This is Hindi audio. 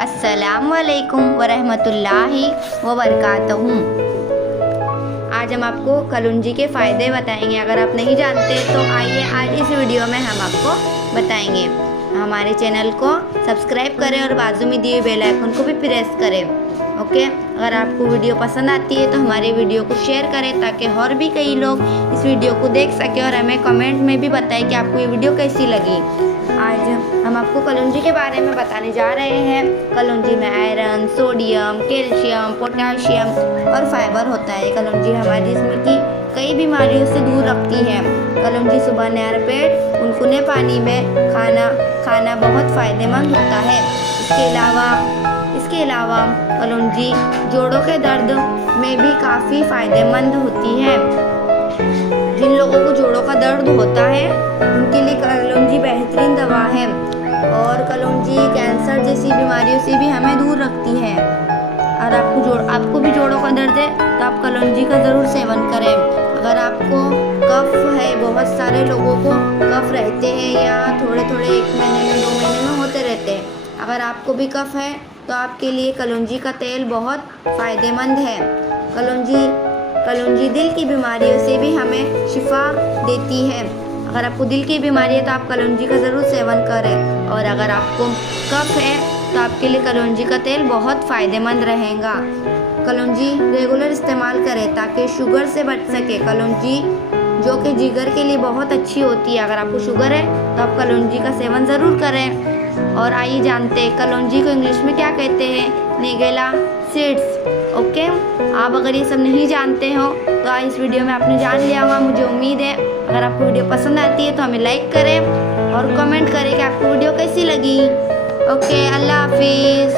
अस्सलामुअलैकुम वरहमतुल्लाहि वबरकातुहू। आज हम आपको कलौंजी के फ़ायदे बताएंगे। अगर आप नहीं जानते तो आइए आज इस वीडियो में हम आपको बताएंगे। हमारे चैनल को सब्सक्राइब करें और बाजू में दिए बेल आइकन को भी प्रेस करें। ओके, अगर आपको वीडियो पसंद आती है तो हमारे वीडियो को शेयर करें ताकि और भी कई लोग इस वीडियो को देख सकें और हमें कमेंट में भी बताएं कि आपको ये वीडियो कैसी लगी। आज हम आपको कलौंजी के बारे में बताने जा रहे हैं। कलौंजी में आयरन, सोडियम, कैल्शियम, पोटेशियम और फाइबर होता है। कलौंजी हमारे जिस्म की कई बीमारियों से दूर रखती है। कलौंजी सुबह नया पेट गुनगुने पानी में खाना बहुत फ़ायदेमंद होता है। इसके अलावा कलौंजी जोड़ों के दर्द में भी काफ़ी फ़ायदेमंद होती है। जिन लोगों को जोड़ों का दर्द होता है उनके लिए कलौंजी बेहतरीन दवा है। और कलौंजी कैंसर जैसी बीमारियों से भी हमें दूर रखती है। और आपको भी जोड़ों का दर्द है तो आप कलौंजी का ज़रूर सेवन करें। अगर आपको कफ है, बहुत सारे लोगों को कफ रहते हैं या थोड़े 1 महीने में 2 महीने में होते रहते हैं। अगर आपको भी कफ है तो आपके लिए कलौंजी का तेल बहुत फ़ायदेमंद है। कलौंजी दिल की बीमारियों से भी हमें शिफा देती है। अगर आपको दिल की बीमारी है तो आप कलौंजी का ज़रूर सेवन करें। और अगर आपको कफ है तो आपके लिए कलौंजी का तेल बहुत फ़ायदेमंद रहेगा। कलौंजी रेगुलर इस्तेमाल करें ताकि शुगर से बच सके। कलौंजी जो कि जिगर के लिए बहुत अच्छी होती है। अगर आपको शुगर है तो आप कलौंजी का सेवन ज़रूर करें। और आइए जानते हैं कलौंजी को इंग्लिश में क्या कहते हैं। Nigella seeds. ओके, आप अगर ये सब नहीं जानते हो तो आज इस वीडियो में आपने जान लिया होगा, मुझे उम्मीद है। अगर आपको वीडियो पसंद आती है तो हमें लाइक करें और कमेंट करें कि आपको वीडियो कैसी लगी। ओके, अल्लाह हाफिज़।